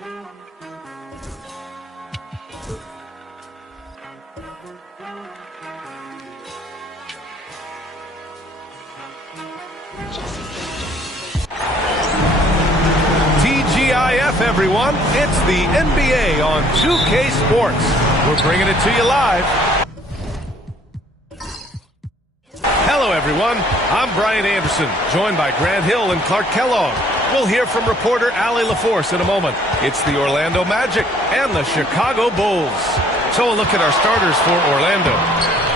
TGIF, everyone. It's the NBA on 2K Sports. We're bringing it to you live. Hello, everyone. I'm Brian Anderson, joined by Grant Hill and Clark Kellogg. We'll hear from reporter Allie LaForce in a moment. It's the Orlando Magic and the Chicago Bulls. So a look at our starters for Orlando.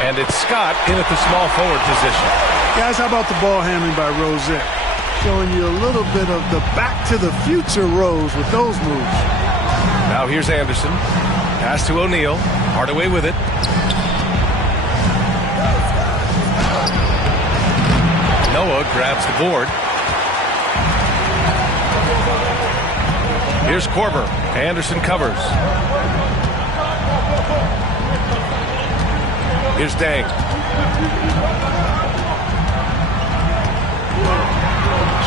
And it's Scott in at the small forward position. Guys, how about the ball handling by Rose? Showing you a little bit of the back to the future Rose with those moves. Now here's Anderson. Pass to O'Neal. Hardaway with it. Noah grabs the board. Here's Korver. Anderson covers. Here's Dang.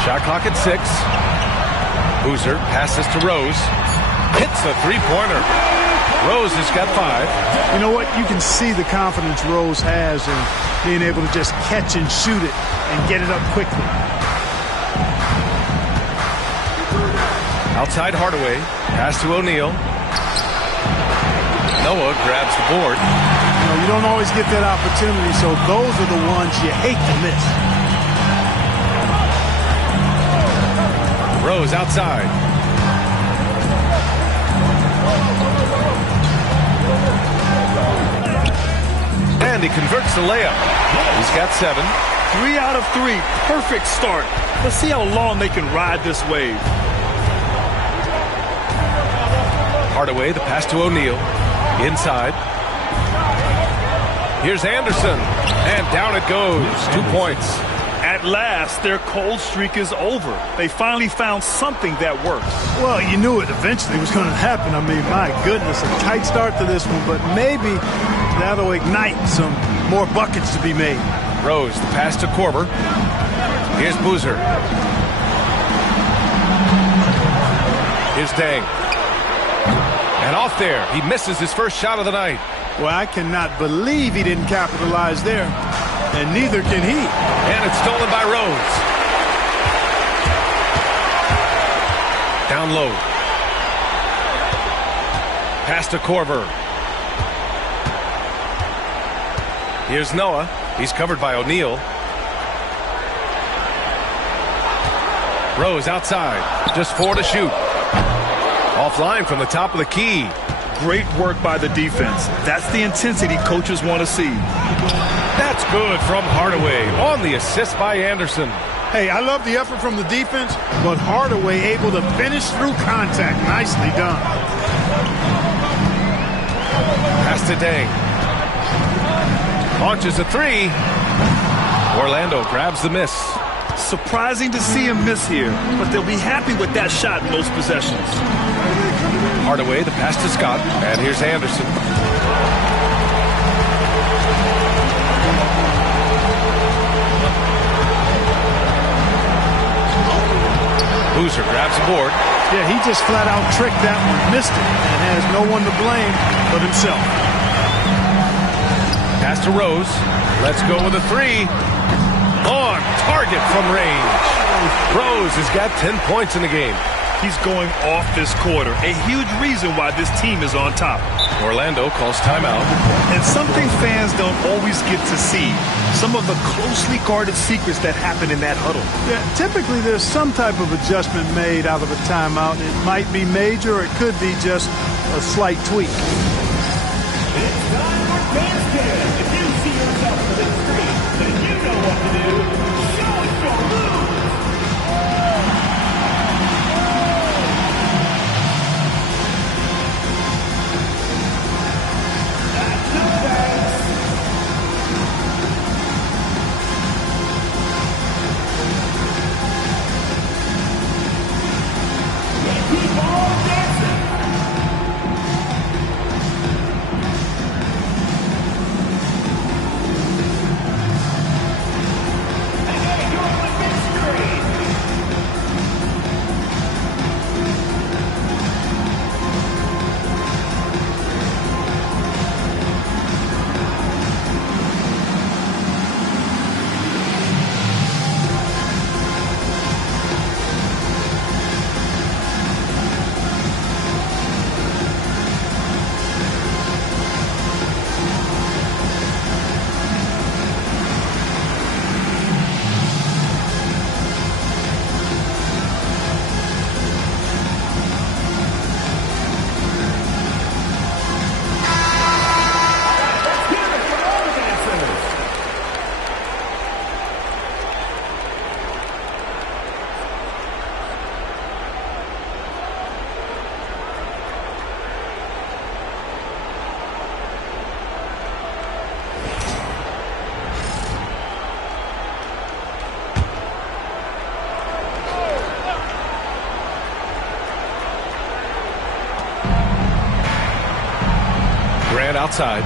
Shot clock at 6. Boozer passes to Rose. Hits a three-pointer. Rose has got 5. You know what? You can see the confidence Rose has in being able to just catch and shoot it and get it up quickly. Outside Hardaway. Pass to O'Neal. Noah grabs the board. You know, you don't always get that opportunity, so those are the ones you hate to miss. Rose outside. And he converts the layup. He's got 7. 3 out of 3. Perfect start. Let's see how long they can ride this wave. Hardaway, the pass to O'Neal. Inside. Here's Anderson. And down it goes. 2 points. At last, their cold streak is over. They finally found something that works. Well, you knew it eventually was going to happen. I mean, my goodness, a tight start to this one, but maybe that'll ignite some more buckets to be made. Rose, the pass to Korver. Here's Boozer. Here's Dang. And off there, he misses his first shot of the night. Well, I cannot believe he didn't capitalize there, and neither can he. And it's stolen by Rose. Down low. Pass to Korver. Here's Noah. He's covered by O'Neal. Rose outside. Just 4 to shoot. Offline from the top of the key. Great work by the defense. That's the intensity coaches want to see. That's good from Hardaway on the assist by Anderson. Hey, I love the effort from the defense, but Hardaway able to finish through contact. Nicely done. Pass to Dang. Launches a 3. Orlando grabs the miss. Surprising to see him miss here, but they'll be happy with that shot in most possessions. Hardaway, the pass to Scott, and here's Anderson. Boozer grabs the board. Yeah, he just flat out tricked that one, missed it, and has no one to blame but himself. Pass to Rose. Let's go with a 3. On target from range. Rose has got 10 points in the game. He's going off this quarter. A huge reason why this team is on top. Orlando calls timeout. And something fans don't always get to see. Some of the closely guarded secrets that happen in that huddle. Yeah, typically there's some type of adjustment made out of a timeout. It might be major, or it could be just a slight tweak. It's time for basket. If you see yourself on the screen, then you know what to do. Show us your move. That's the best. Keep on dancing. Grant outside.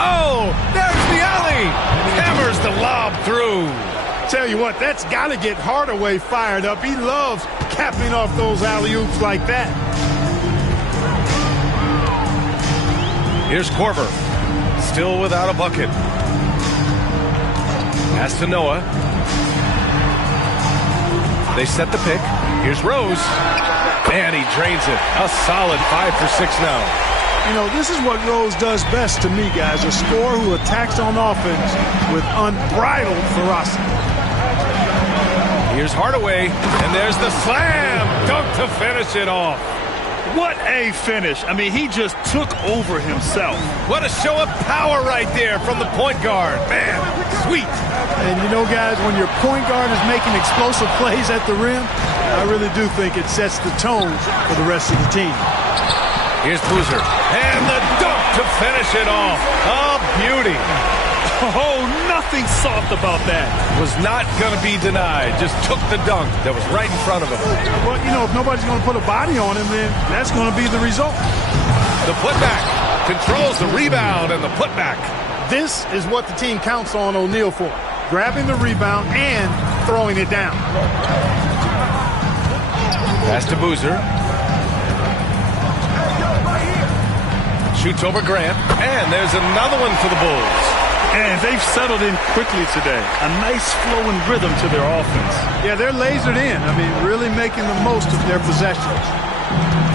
Oh, there's the alley. Hammers the lob through. Tell you what, that's got to get Hardaway fired up. He loves capping off those alley-oops like that. Here's Korver. Still without a bucket. Pass to Noah. They set the pick. Here's Rose. And he drains it. A solid 5 for 6 now. You know, this is what Rose does best to me, guys. A scorer who attacks on offense with unbridled ferocity. Here's Hardaway. And there's the slam. Dunk to finish it off. What a finish. I mean, he just took over himself. What a show of power right there from the point guard. Man, sweet. And you know, guys, when your point guard is making explosive plays at the rim, I really do think it sets the tone for the rest of the team. Here's Boozer. And the dunk to finish it off. A beauty. Oh, nothing soft about that. Was not going to be denied. Just took the dunk that was right in front of him. Well, you know, if nobody's going to put a body on him, then that's going to be the result. The putback controls the rebound and the putback. This is what the team counts on O'Neal for. Grabbing the rebound and throwing it down. Pass to Boozer. Shoots over Grant. And there's another one for the Bulls. And they've settled in quickly today. A nice flowing rhythm to their offense. Yeah, they're lasered in. I mean, really making the most of their possessions.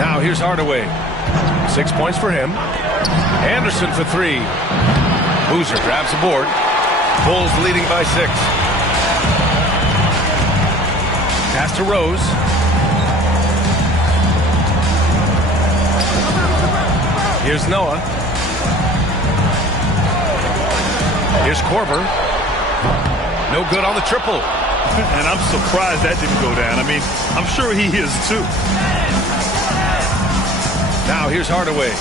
Now here's Hardaway. 6 points for him. Anderson for 3. Boozer grabs the board. Bulls leading by 6. Pass to Rose. Here's Noah. Here's Korver. No good on the triple. And I'm surprised that didn't go down. I mean, I'm sure he is too. Now here's Hardaway.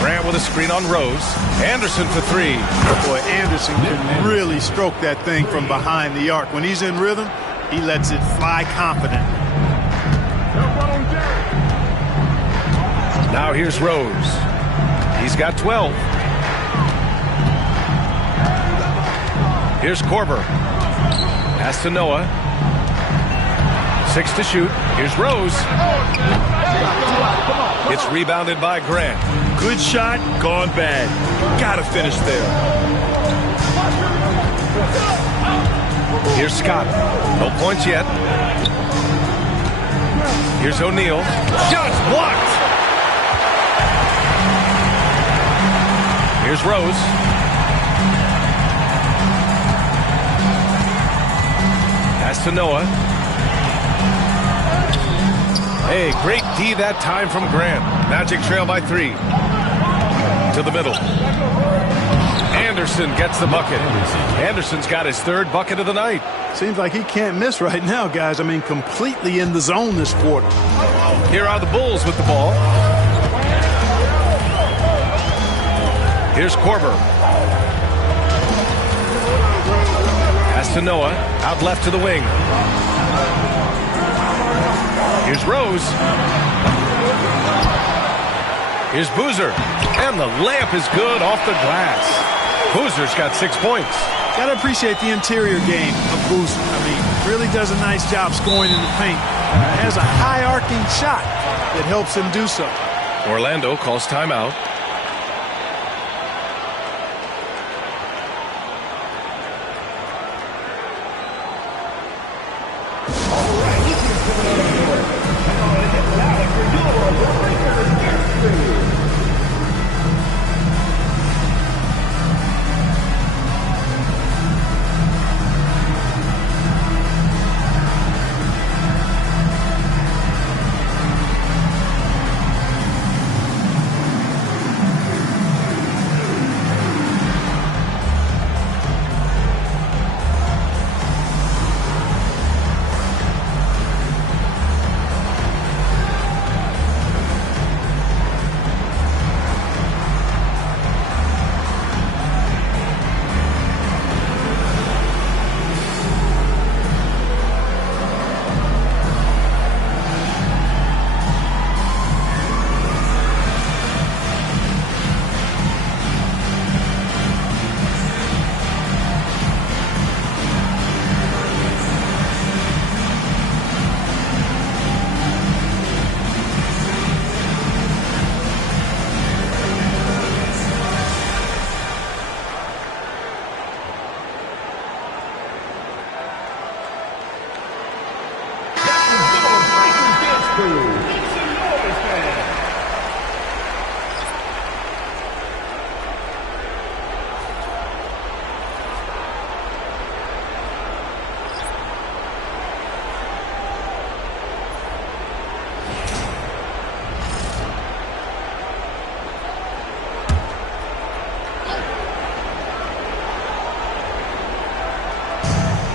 Grant with a screen on Rose. Anderson for 3. Boy, Anderson can really stroke that thing from behind the arc. When he's in rhythm, he lets it fly confidently. Now here's Rose. He's got 12. Here's Korver. Pass to Noah. 6 to shoot. Here's Rose. It's rebounded by Grant. Good shot, gone bad. Gotta finish there. Here's Scott. No points yet. Here's O'Neal. Shots blocked. Here's Rose. Pass to Noah. Hey, great D that time from Grant. Magic trail by 3. To the middle. Anderson gets the bucket. Anderson's got his 3rd bucket of the night. Seems like he can't miss right now, guys. I mean, completely in the zone this quarter. Here are the Bulls with the ball. Here's Korver. Pass to Noah. Out left to the wing. Here's Rose. Here's Boozer. And the layup is good off the glass. Boozer's got 6 points. Got to appreciate the interior game of Boozer. I mean, really does a nice job scoring in the paint. Has a high arcing shot that helps him do so. Orlando calls timeout.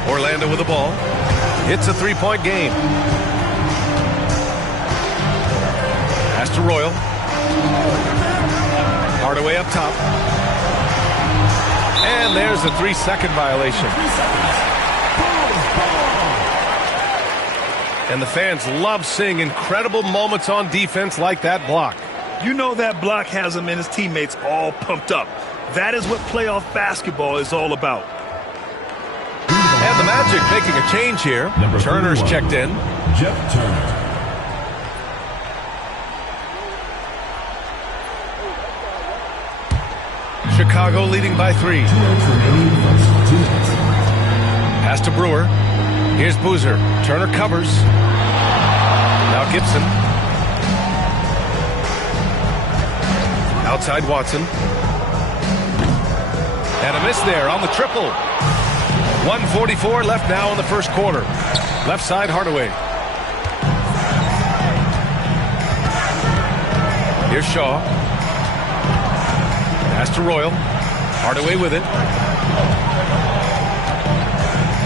Orlando with the ball. It's a three-point game. Pass to Royal. Hardaway up top. And there's a 3-second violation. And the fans love seeing incredible moments on defense like that block. You know that block has him and his teammates all pumped up. That is what playoff basketball is all about. And the Magic making a change here. Turner's checked in. Jeff Turner. Chicago leading by 3. Pass to Brewer. Here's Boozer. Turner covers. Now Gibson. Outside Watson. And a miss there on the triple. 1:44 left now in the first quarter. Left side Hardaway. Here's Shaw. Pass to Royal. Hardaway with it.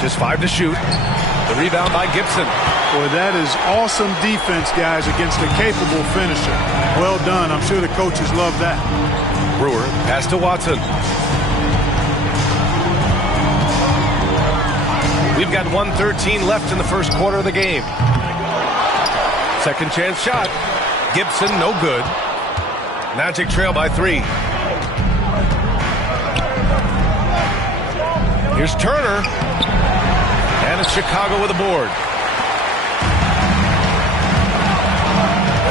Just 5 to shoot. The rebound by Gibson. Boy, that is awesome defense, guys, against a capable finisher. Well done. I'm sure the coaches love that. Brewer, pass to Watson. We've got 1:13 left in the first quarter of the game. Second chance shot. Gibson, no good. Magic trail by 3. Here's Turner. And it's Chicago with a board.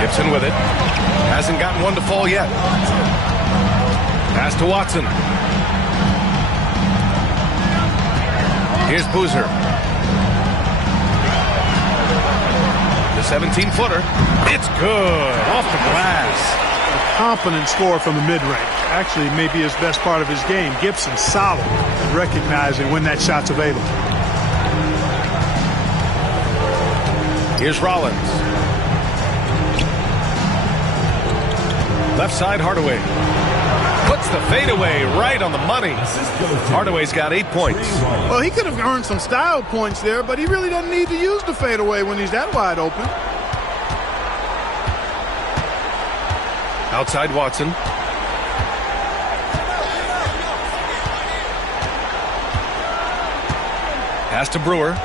Gibson with it. Hasn't gotten one to fall yet. Pass to Watson. Here's Boozer. The 17-footer. It's good. Off the glass. A confident score from the mid-range. Actually, maybe his best part of his game. Gibson solid, recognizing when that shot's available. Here's Rollins. Left side, Hardaway. Puts the fadeaway right on the money. Hardaway's got 8 points. Well, he could have earned some style points there, but he really doesn't need to use the fadeaway when he's that wide open. Outside Watson. Pass to Brewer.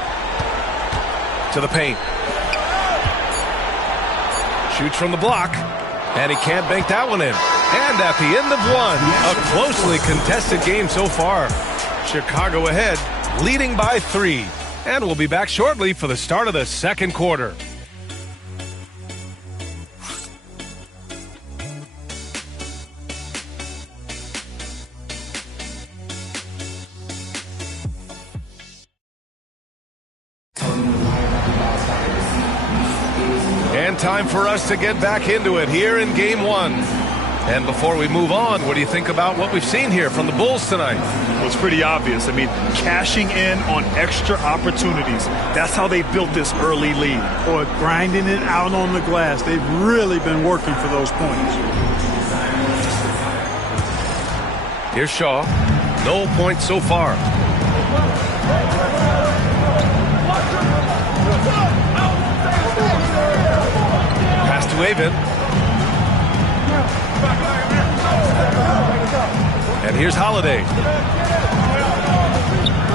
To the paint. Shoots from the block. And he can't bank that one in. And at the end of one, a closely contested game so far. Chicago ahead, leading by 3. And we'll be back shortly for the start of the second quarter. And time for us to get back into it here in Game 1. And before we move on, what do you think about what we've seen here from the Bulls tonight? Well, it's pretty obvious. I mean, cashing in on extra opportunities. That's how they built this early lead. Boy, grinding it out on the glass. They've really been working for those points. Here's Shaw. No points so far. Pass to Avon. And here's Holiday.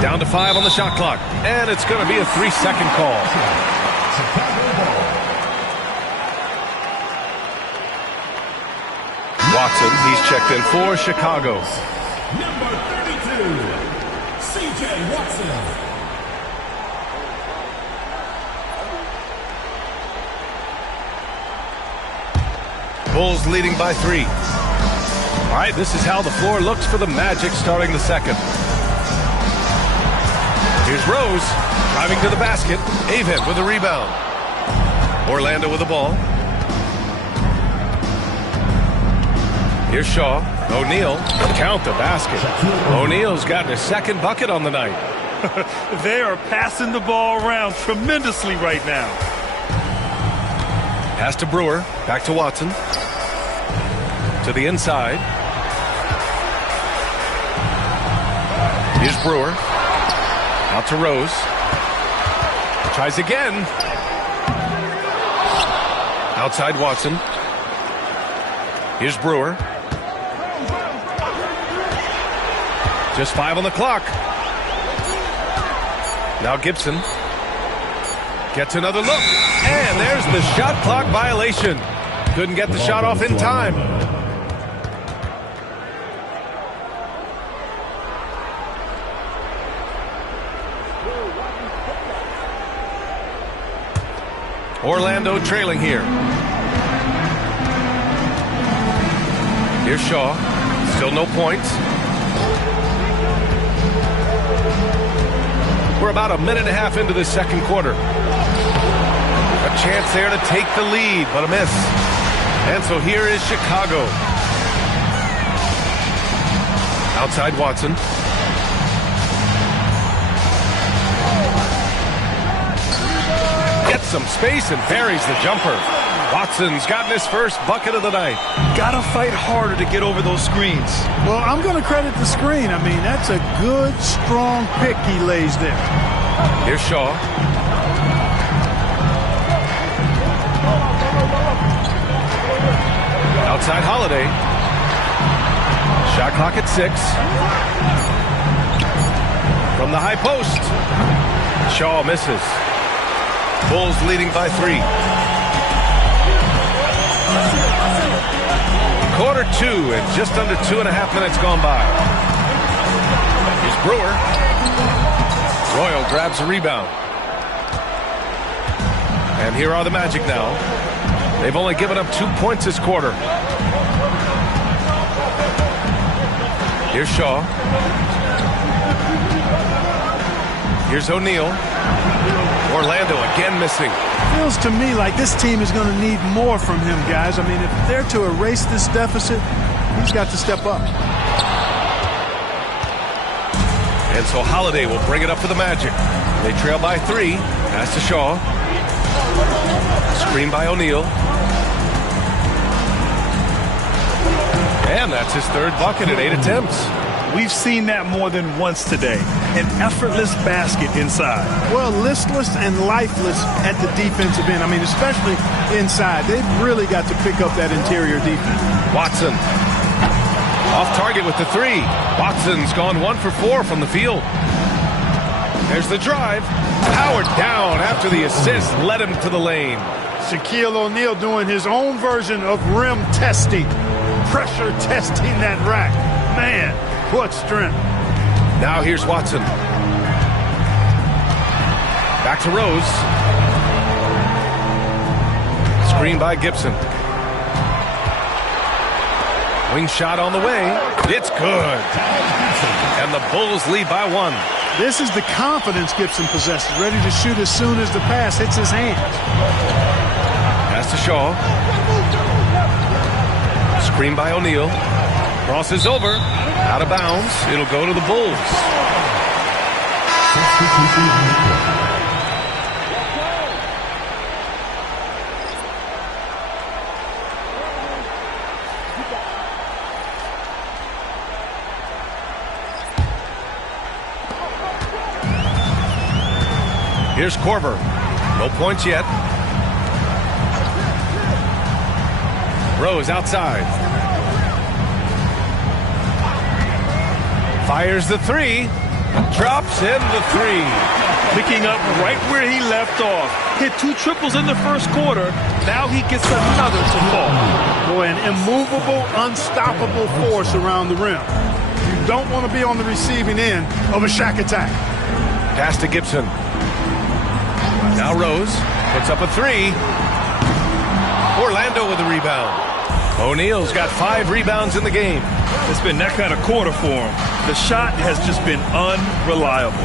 Down to 5 on the shot clock. And it's going to be a 3-second call. Watson, he's checked in for Chicago. Number 32, C.J. Watson. Bulls leading by 3. All right, this is how the floor looks for the Magic starting the second. Here's Rose, driving to the basket. Avon with a rebound. Orlando with the ball. Here's Shaw. O'Neal, count the basket. O'Neal's gotten his second bucket on the night. They are passing the ball around tremendously right now. Pass to Brewer, back to Watson. To the inside. Here's Brewer. Out to Rose. Tries again. Outside Watson. Here's Brewer. Just 5 on the clock. Now Gibson gets another look. And there's the shot clock violation. Couldn't get the shot off in time. Orlando trailing here. Here's Shaw. Still no points. We're about a minute and a half into the second quarter. A chance there to take the lead, but a miss. And so here is Chicago. Outside Watson. Gets some space and buries the jumper. Watson's gotten his first bucket of the night. Gotta fight harder to get over those screens. Well, I'm going to credit the screen. I mean, that's a good, strong pick he lays there. Here's Shaw. Outside Holiday. Shot clock at 6. From the high post. Shaw misses. Bulls leading by 3. Quarter 2 and just under 2.5 minutes gone by. Here's Brewer. Royal grabs a rebound. And here are the Magic now. They've only given up 2 points this quarter. Here's Shaw. Here's O'Neal. Orlando again missing. Feels to me like this team is going to need more from him, guys. I mean, if they're to erase this deficit, he's got to step up. And so Holiday will bring it up for the Magic. They trail by 3. Pass to Shaw. Screen by O'Neal. And that's his 3rd bucket in 8 attempts. We've seen that more than once today. An effortless basket inside. Well, listless and lifeless at the defensive end. I mean, especially inside. They've really got to pick up that interior defense. Watson. Off target with the 3. Watson's gone 1 for 4 from the field. There's the drive. Powered down after the assist led him to the lane. Shaquille O'Neal doing his own version of rim testing. Pressure testing that rack. Man, what strength. Now here's Watson. Back to Rose. Screen by Gibson. Wing shot on the way. It's good. And the Bulls lead by 1. This is the confidence Gibson possesses. Ready to shoot as soon as the pass hits his hands. Pass to Shaw. Screen by O'Neal. Crosses over. Out of bounds. It'll go to the Bulls. Here's Korver. No points yet. Rose outside. Fires the 3. Drops in the 3. Picking up right where he left off. Hit 2 triples in the first quarter. Now he gets another to fall. Boy, an immovable, unstoppable force around the rim. You don't want to be on the receiving end of a Shaq attack. Pass to Gibson. Now Rose puts up a 3. Orlando with a rebound. O'Neal's got 5 rebounds in the game. It's been that kind of quarter for him. The shot has just been unreliable.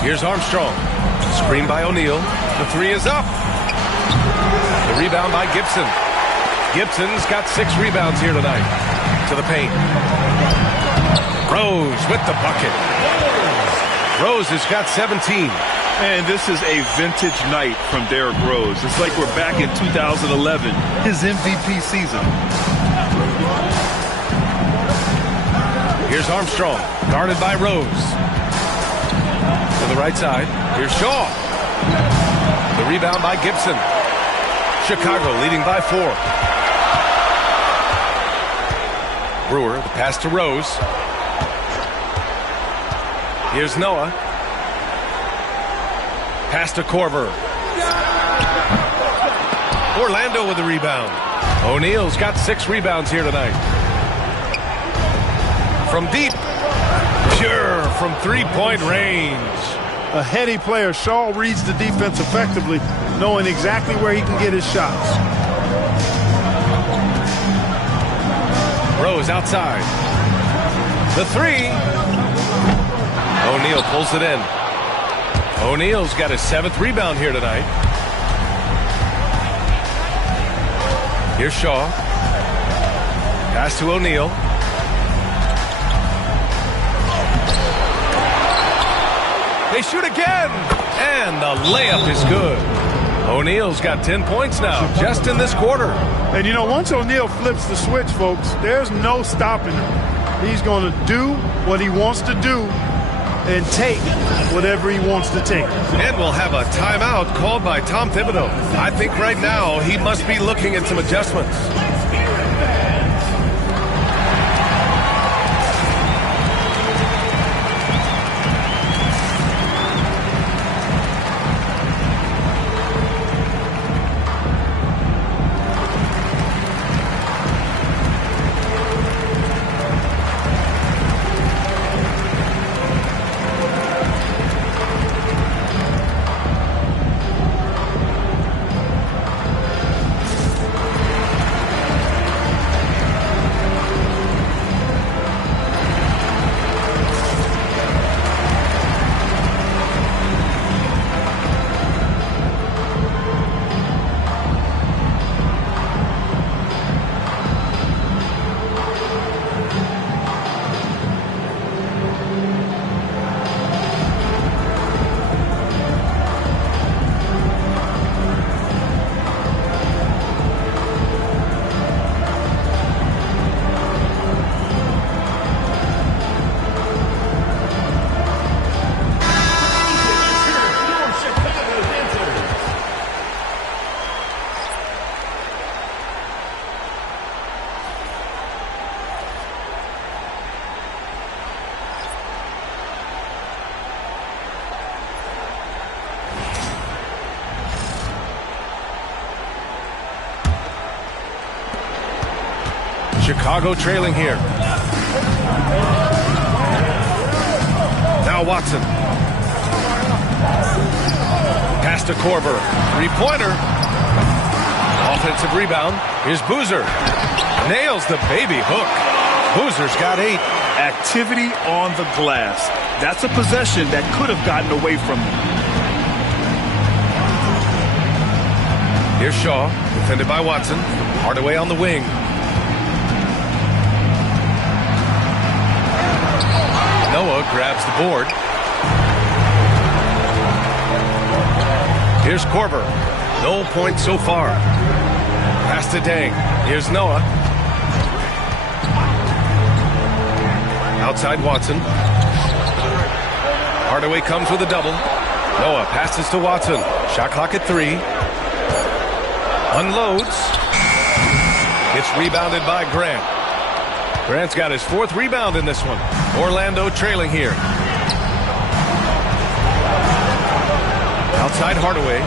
Here's Armstrong. Screen by O'Neal. The 3 is up. The rebound by Gibson. Gibson's got 6 rebounds here tonight. To the paint. Rose with the bucket. Rose has got 17. And this is a vintage night from Derrick Rose. It's like we're back in 2011, his MVP season. Here's Armstrong, guarded by Rose. To the right side, here's Shaw. The rebound by Gibson. Chicago leading by 4. Brewer, the pass to Rose. Here's Noah. Pass to Korver. Orlando with the rebound. O'Neal's got 6 rebounds here tonight. From deep. Pure from 3-point range. A heady player. Shaw reads the defense effectively, knowing exactly where he can get his shots. Rose outside. The 3. O'Neal pulls it in. O'Neal's got his 7th rebound here tonight. Here's Shaw. Pass to O'Neal. They shoot again, and the layup is good. O'Neal's got 10 points now, just in this quarter. And you know, once O'Neal flips the switch, folks, there's no stopping him. He's going to do what he wants to do and take whatever he wants to take. And we'll have a timeout called by Tom Thibodeau. I think right now he must be looking at some adjustments. Chicago trailing here. Now Watson. Pass to Korver. 3-pointer. Offensive rebound. Here's Boozer. Nails the baby hook. Boozer's got 8. Activity on the glass. That's a possession that could have gotten away from him. Here's Shaw, defended by Watson. Hardaway on the wing. Noah grabs the board. Here's Korver. No points so far. Pass to Dang. Here's Noah. Outside Watson. Hardaway comes with a double. Noah passes to Watson. Shot clock at 3. Unloads. It's rebounded by Grant. Grant's got his 4th rebound in this one. Orlando trailing here. Outside Hardaway.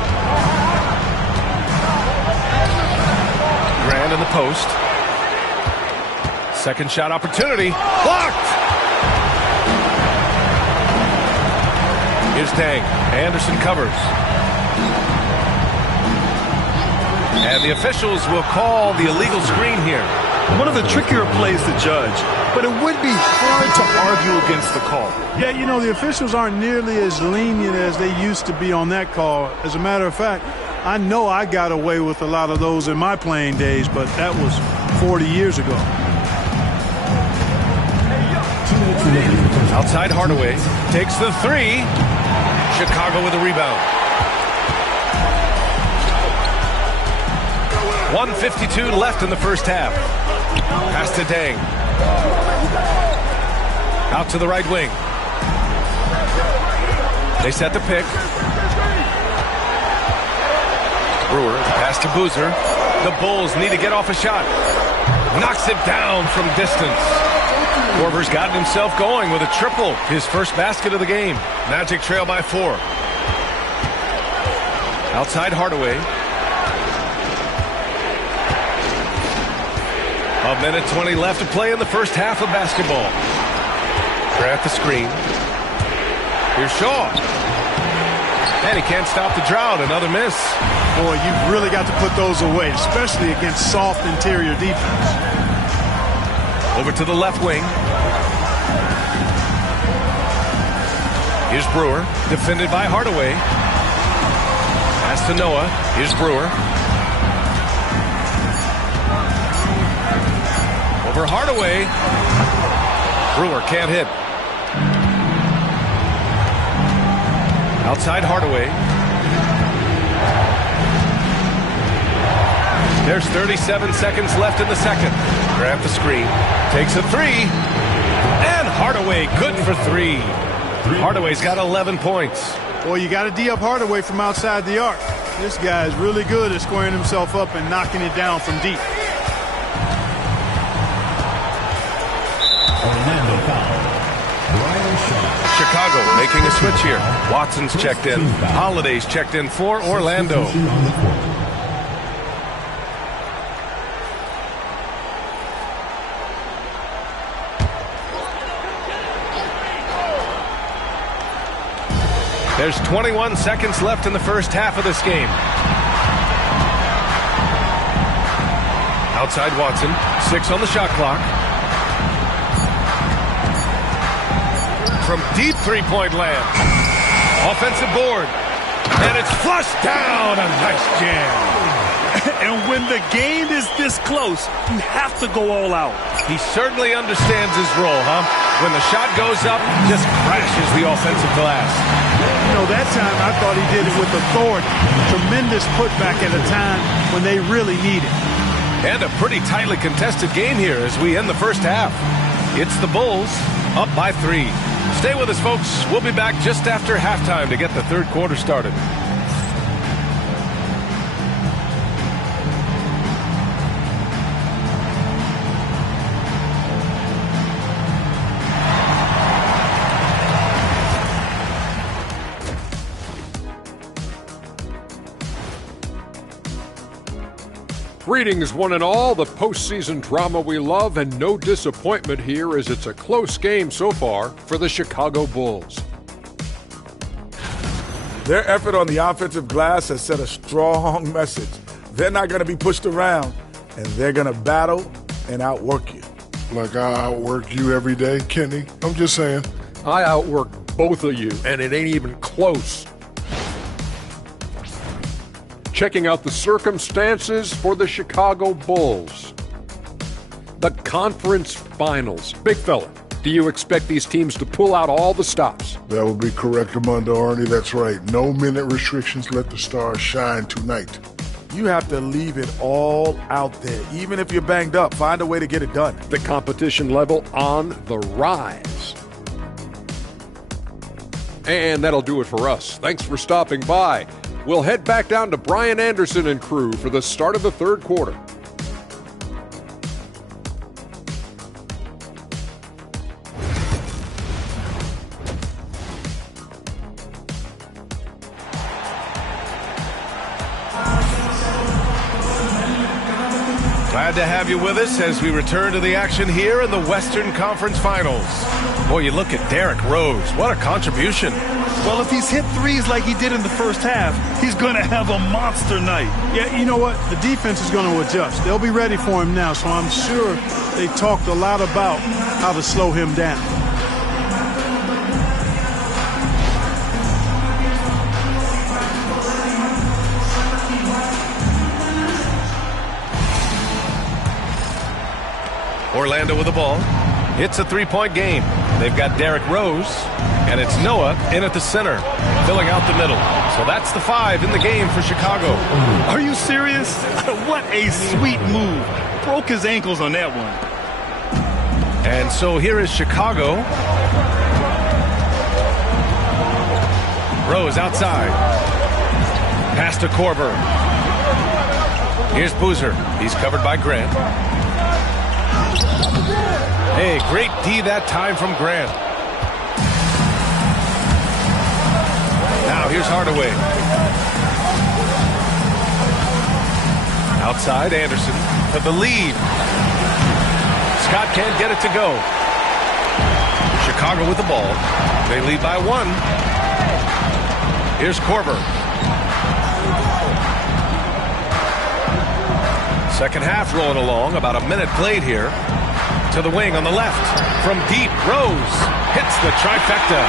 Grant in the post. Second shot opportunity. Blocked! Here's Dang. Anderson covers. And the officials will call the illegal screen here. One of the trickier plays to judge, but it would be hard to argue against the call. Yeah, you know, the officials aren't nearly as lenient as they used to be on that call. As a matter of fact, I know I got away with a lot of those in my playing days, but that was 40 years ago. Outside Hardaway takes the 3. Chicago with a rebound. 1:52 left in the first half. Pass to Dang. Out to the right wing. They set the pick. Brewer, pass to Boozer. The Bulls need to get off a shot. Knocks it down from distance. Korver's gotten himself going with a triple, his first basket of the game. Magic trail by 4. Outside Hardaway. A minute 20 left to play in the first half of basketball. Grant the screen. Here's Shaw. And he can't stop the drought. Another miss. Boy, you've really got to put those away, especially against soft interior defense. Over to the left wing. Here's Brewer, defended by Hardaway. Pass to Noah. Here's Brewer. Over Hardaway. Brewer can't hit. Outside Hardaway. There's 37 seconds left in the second. Grab the screen. Takes a 3. And Hardaway good for 3. Hardaway's got 11 points. Boy, you got to D up Hardaway from outside the arc. This guy is really good at squaring himself up and knocking it down from deep. Chicago making a switch here. Watson's checked in. Holiday's checked in for Orlando. There's 21 seconds left in the first half of this game. Outside Watson, 6 on the shot clock. From deep three-point land. Offensive board. And it's flushed down. A nice jam. And when the game is this close, you have to go all out. He certainly understands his role, huh? When the shot goes up, just crashes the offensive glass. You know, that time I thought he did it with authority. Tremendous putback at a time when they really need it. And a pretty tightly contested game here as we end the first half. It's the Bulls up by 3. Stay with us, folks. We'll be back just after halftime to get the third quarter started. Greetings, one and all. The postseason drama we love, and no disappointment here as it's a close game so far for the Chicago Bulls. Their effort on the offensive glass has sent a strong message. They're not going to be pushed around, and they're going to battle and outwork you. Like I outwork you every day, Kenny. I'm just saying. I outwork both of you, and it ain't even close. Checking out the circumstances for the Chicago Bulls. The conference finals. Big fella, do you expect these teams to pull out all the stops? That would be correct, Armando Arnie. That's right. No minute restrictions. Let the stars shine tonight. You have to leave it all out there. Even if you're banged up, find a way to get it done. The competition level on the rise. And that'll do it for us. Thanks for stopping by. We'll head back down to Brian Anderson and crew for the start of the third quarter. Glad to have you with us as we return to the action here in the Western Conference Finals. Boy, you look at Derrick Rose. What a contribution. Well, if he's hit threes like he did in the first half, he's going to have a monster night. Yeah, you know what? The defense is going to adjust. They'll be ready for him now, so I'm sure they talked a lot about how to slow him down. Orlando with the ball. It's a three-point game. They've got Derrick Rose, and it's Noah in at the center, filling out the middle. So that's the 5 in the game for Chicago. Are you serious? What a sweet move. Broke his ankles on that one. And so here is Chicago. Rose outside. Pass to Korver. Here's Boozer. He's covered by Grant. Hey, great D that time from Grant. Now here's Hardaway. Outside, Anderson to the lead. Scott can't get it to go. Chicago with the ball. They lead by 1. Here's Korver. Second half rolling along. About a minute played here. To the wing on the left. From deep, Rose hits the trifecta.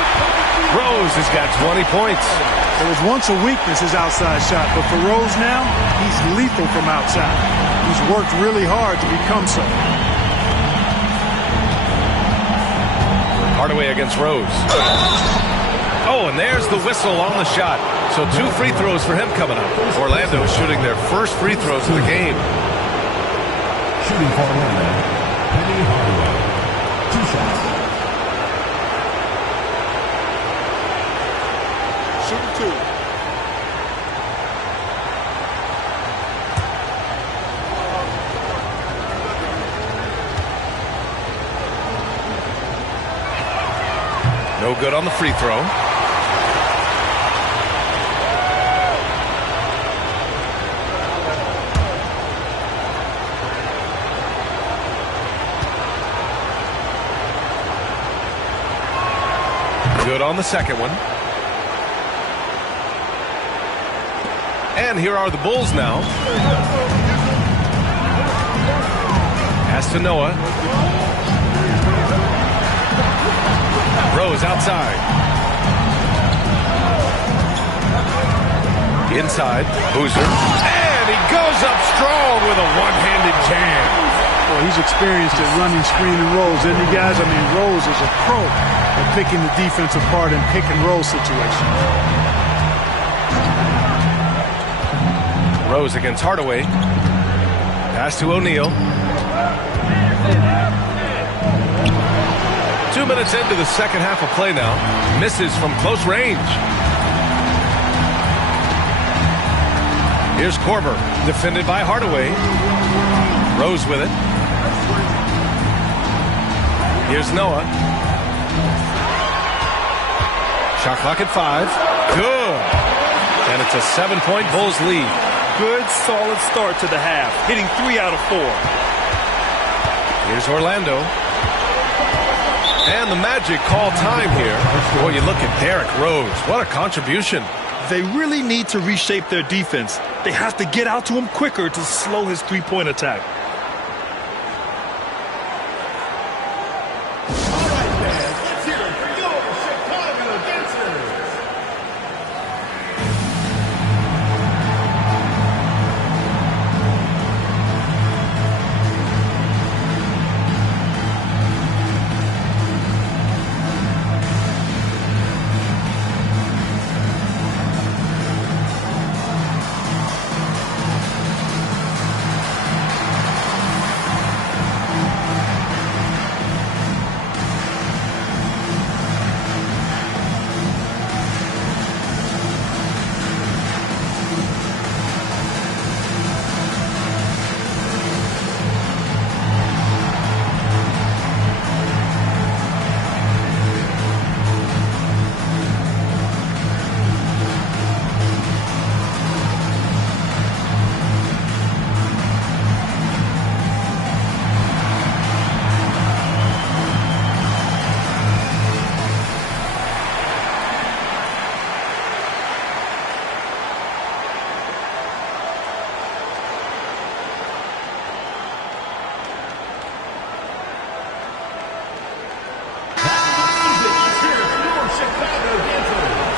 Rose has got 20 points. It was once a weakness, his outside shot, but for Rose now, he's lethal from outside. He's worked really hard to become so. Hardaway against Rose. Oh, and there's the whistle on the shot. So 2 free throws for him coming up. Orlando shooting their first free throws of the game. Shooting for Orlando, Penny Hardaway. 2 shots. Shooting 2. No good on the free throw. Good on the second one. And here are the Bulls now. Pass to Noah. Rose outside. Inside, Boozer. And he goes up strong with a one-handed jam. Well, he's experienced at running screen and rolls, isn't he, guys? I mean, Rose is a pro at picking the defense apart in pick and roll situations. Rose against Hardaway. Pass to O'Neal. 2 minutes into the second half of play now. Misses from close range. Here's Korver, defended by Hardaway. Rose with it. Here's Noah. Shot clock at 5. Good. And it's a 7-point Bulls lead. Good, solid start to the half, hitting 3 out of 4. Here's Orlando. And the Magic call time here. Boy, you look at Derrick Rose. What a contribution. They really need to reshape their defense. They have to get out to him quicker to slow his three-point attack. All right, fans, let's hear it for your Chicago dancers.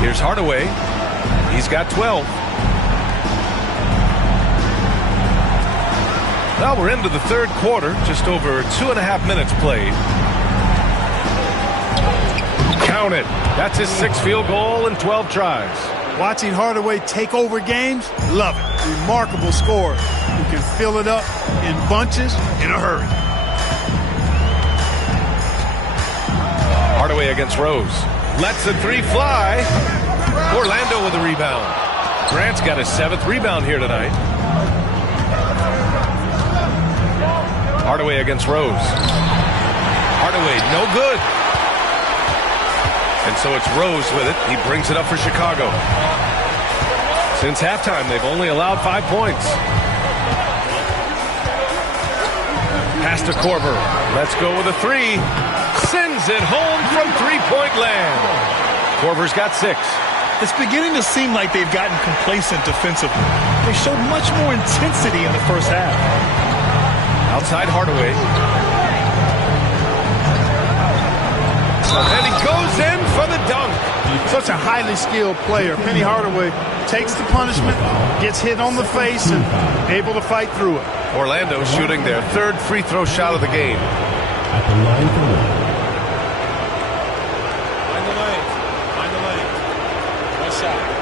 Here's Hardaway. He's got 12. Now we're into the third quarter, just over 2.5 minutes played. Count it. That's his 6th field goal in 12 tries. Watching Hardaway take over games, love it. Remarkable scorer who can fill it up in bunches in a hurry. Hardaway against Rose. Lets the 3 fly. Orlando with a rebound. Grant's got his 7th rebound here tonight. Hardaway against Rose. Hardaway, no good. And so it's Rose with it. He brings it up for Chicago. Since halftime, they've only allowed 5 points. Pass to Korver. Let's go with a 3. Sends it home from three-point land. Korver's got 6. It's beginning to seem like they've gotten complacent defensively. They showed much more intensity in the first half. Outside Hardaway. And he goes in for the dunk. Such a highly skilled player. Penny Hardaway takes the punishment, gets hit on the face, and able to fight through it. Orlando shooting their 3rd free throw shot of the game. At the line for one. Find the lane. Find the lane. One shot.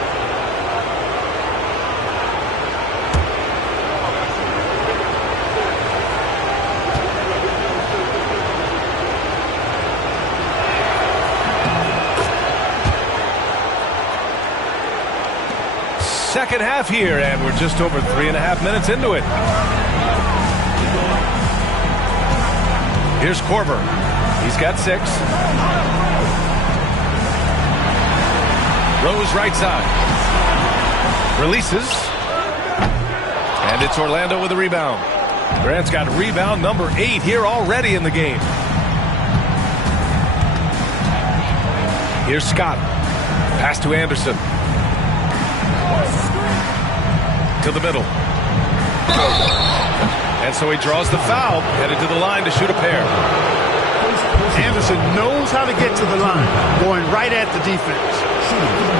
Second half here, and we're just over 3.5 minutes into it. Here's Korver. He's got 6. Rose right side. Releases. And it's Orlando with a rebound. Grant's got rebound number 8 here already in the game. Here's Scott. Pass to Anderson. To the middle. And so he draws the foul, headed to the line to shoot a pair. Anderson knows how to get to the line, going right at the defense.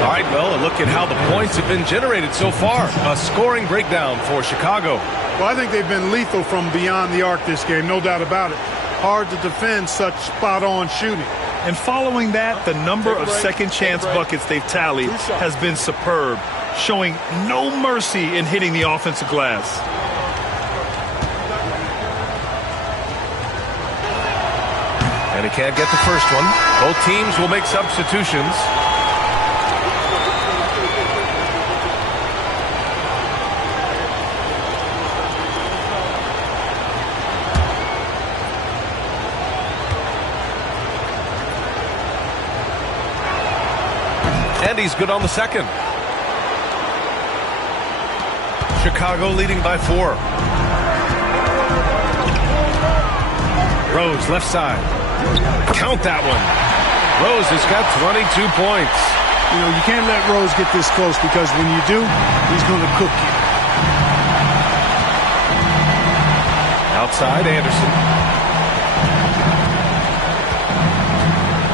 All right, well, a look at how the points have been generated so far. A scoring breakdown for Chicago. Well, I think they've been lethal from beyond the arc this game, no doubt about it. Hard to defend such spot-on shooting. And following that, the number of second-chance buckets they've tallied has been superb, showing no mercy in hitting the offensive glass. And he can't get the first one. Both teams will make substitutions. And he's good on the second. Chicago leading by 4. Rose left side. Count that one. Rose has got 22 points. You know, you can't let Rose get this close because when you do, he's going to cook you. Outside, Anderson.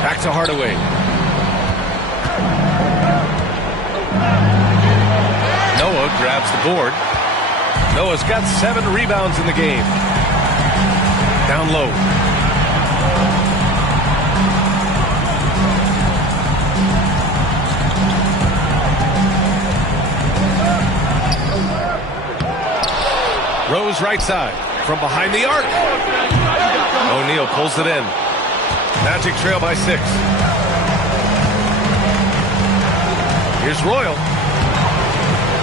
Back to Hardaway. Noah grabs the board. Noah's got 7 rebounds in the game. Down low. Rose right side from behind the arc. O'Neal pulls it in. Magic trail by 6. Here's Royal.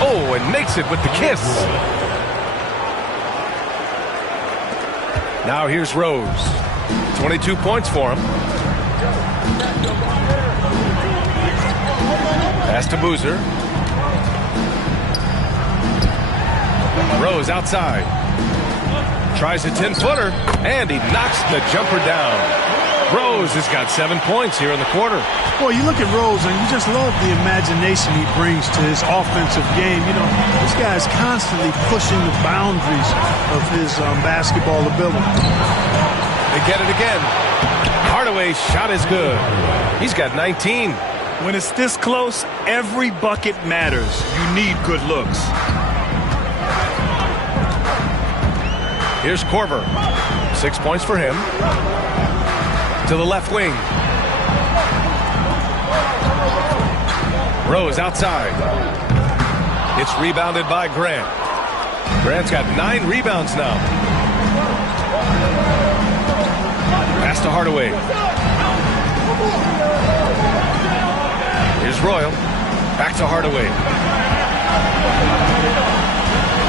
Oh, and makes it with the kiss. Now here's Rose. 22 points for him. Pass to Boozer. Rose outside. Tries a 10-footer, and he knocks the jumper down. Rose has got 7 points here in the quarter. Boy, you look at Rose, and you just love the imagination he brings to his offensive game. You know, this guy is constantly pushing the boundaries of his basketball ability. They get it again. Hardaway's shot is good. He's got 19. When it's this close, every bucket matters. You need good looks. Here's Korver. 6 points for him. To the left wing. Rose outside. It's rebounded by Grant. Grant's got 9 rebounds now. Pass to Hardaway. Here's Royal. Back to Hardaway.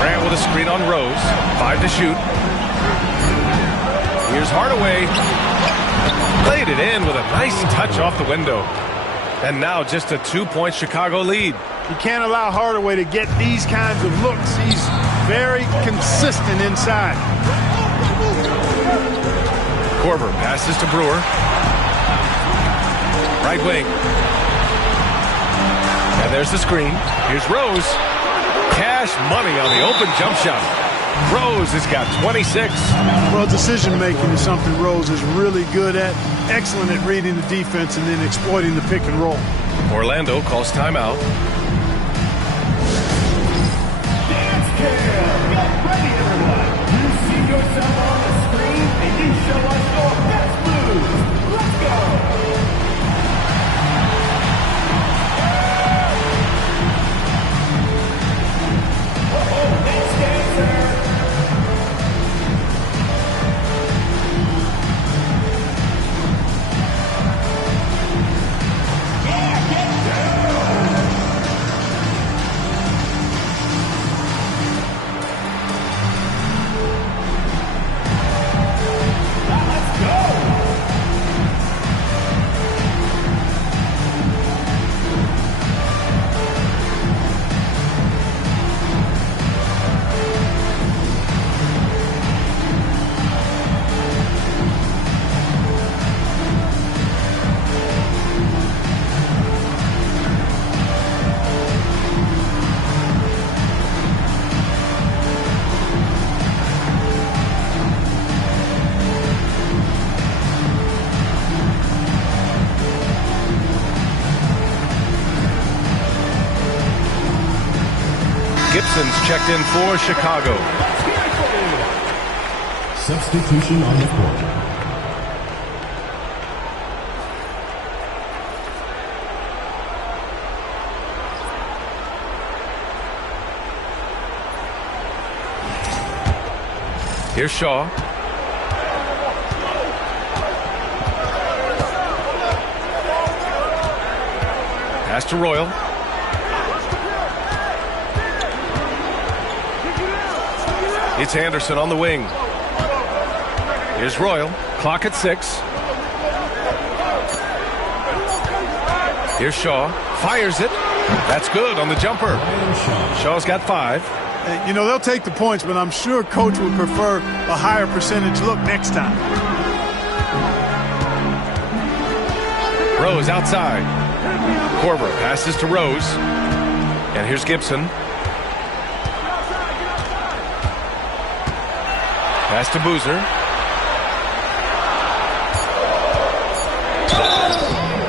Grant with a screen on Rose. 5 to shoot. Here's Hardaway. Laid it in with a nice touch off the window. And now just a 2-point Chicago lead. You can't allow Hardaway to get these kinds of looks. He's very consistent inside. Korver passes to Brewer. Right wing. And there's the screen. Here's Rose. Cash money on the open jump shot. Rose has got 26. Well, decision making is something Rose is really good at. Excellent at reading the defense and then exploiting the pick and roll. Orlando calls timeout. Dance cam! Get ready, everyone! You see yourself on the screen, and you show us your best moves. Let's go! Next dancer! Gibson's checked in for Chicago. Substitution on the court. Here's Shaw. Pass to Royal. It's Anderson on the wing. Here's Royal. Clock at 6. Here's Shaw. Fires it. That's good on the jumper. Shaw's got 5. You know, they'll take the points, but I'm sure Coach would prefer a higher percentage look next time. Rose outside. Korver passes to Rose. And here's Gibson. Pass to Boozer.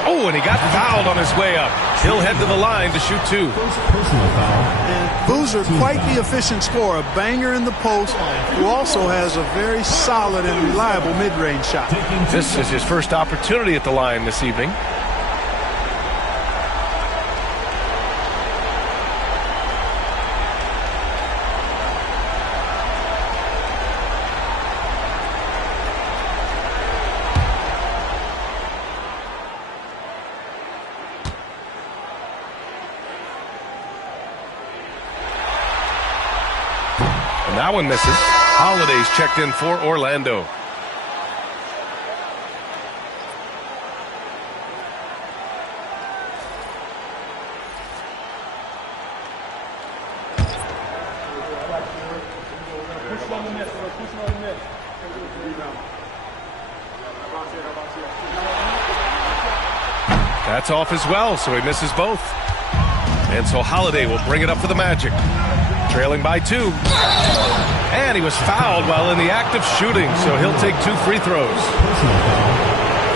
Oh, and he got fouled on his way up. He'll head to the line to shoot 2. And Boozer, quite the efficient scorer, a banger in the post, who also has a very solid and reliable mid-range shot. This is his first opportunity at the line this evening. That one misses. Holiday's checked in for Orlando. That's off as well, so he misses both. And so Holiday will bring it up for the Magic. Trailing by 2. And he was fouled while in the act of shooting, so he'll take 2 free throws. Personal foul.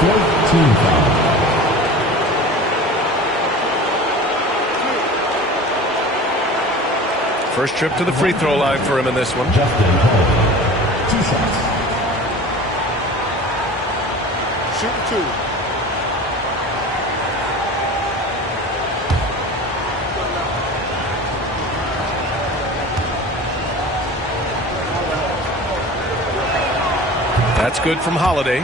4th team foul. First trip to the free throw line for him in this one. Justin Hall. 2 shots. Shooting 2. That's good from Holiday.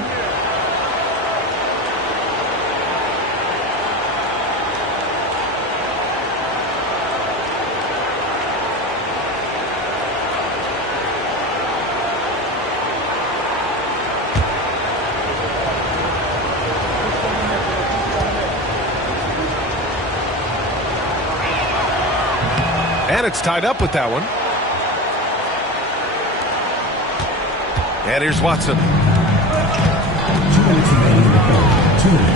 And it's tied up with that one. And here's Watson.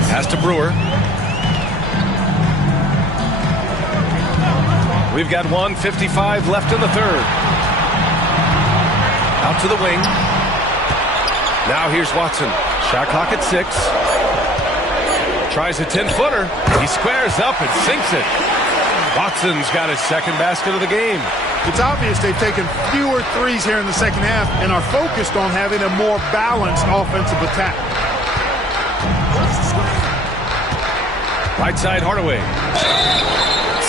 Pass to Brewer. We've got 1:55 left in the third. Out to the wing. Now here's Watson. Shot clock at 6. Tries a 10-footer. He squares up and sinks it. Watson's got his second basket of the game. It's obvious they've taken fewer threes here in the second half and are focused on having a more balanced offensive attack. Right side, Hardaway.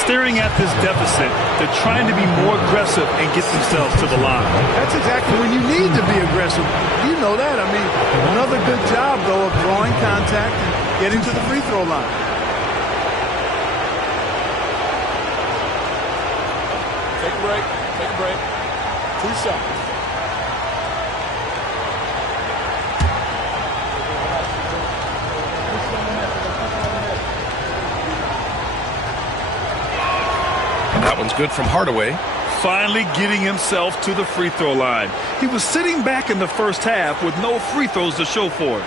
Staring at this deficit, they're trying to be more aggressive and get themselves to the line. That's exactly when you need to be aggressive. You know that. I mean, another good job, though, of drawing contact and getting to the free throw line. Take a break. Take a break. 2 shots. That one's good from Hardaway. Finally getting himself to the free throw line. He was sitting back in the first half with no free throws to show for it.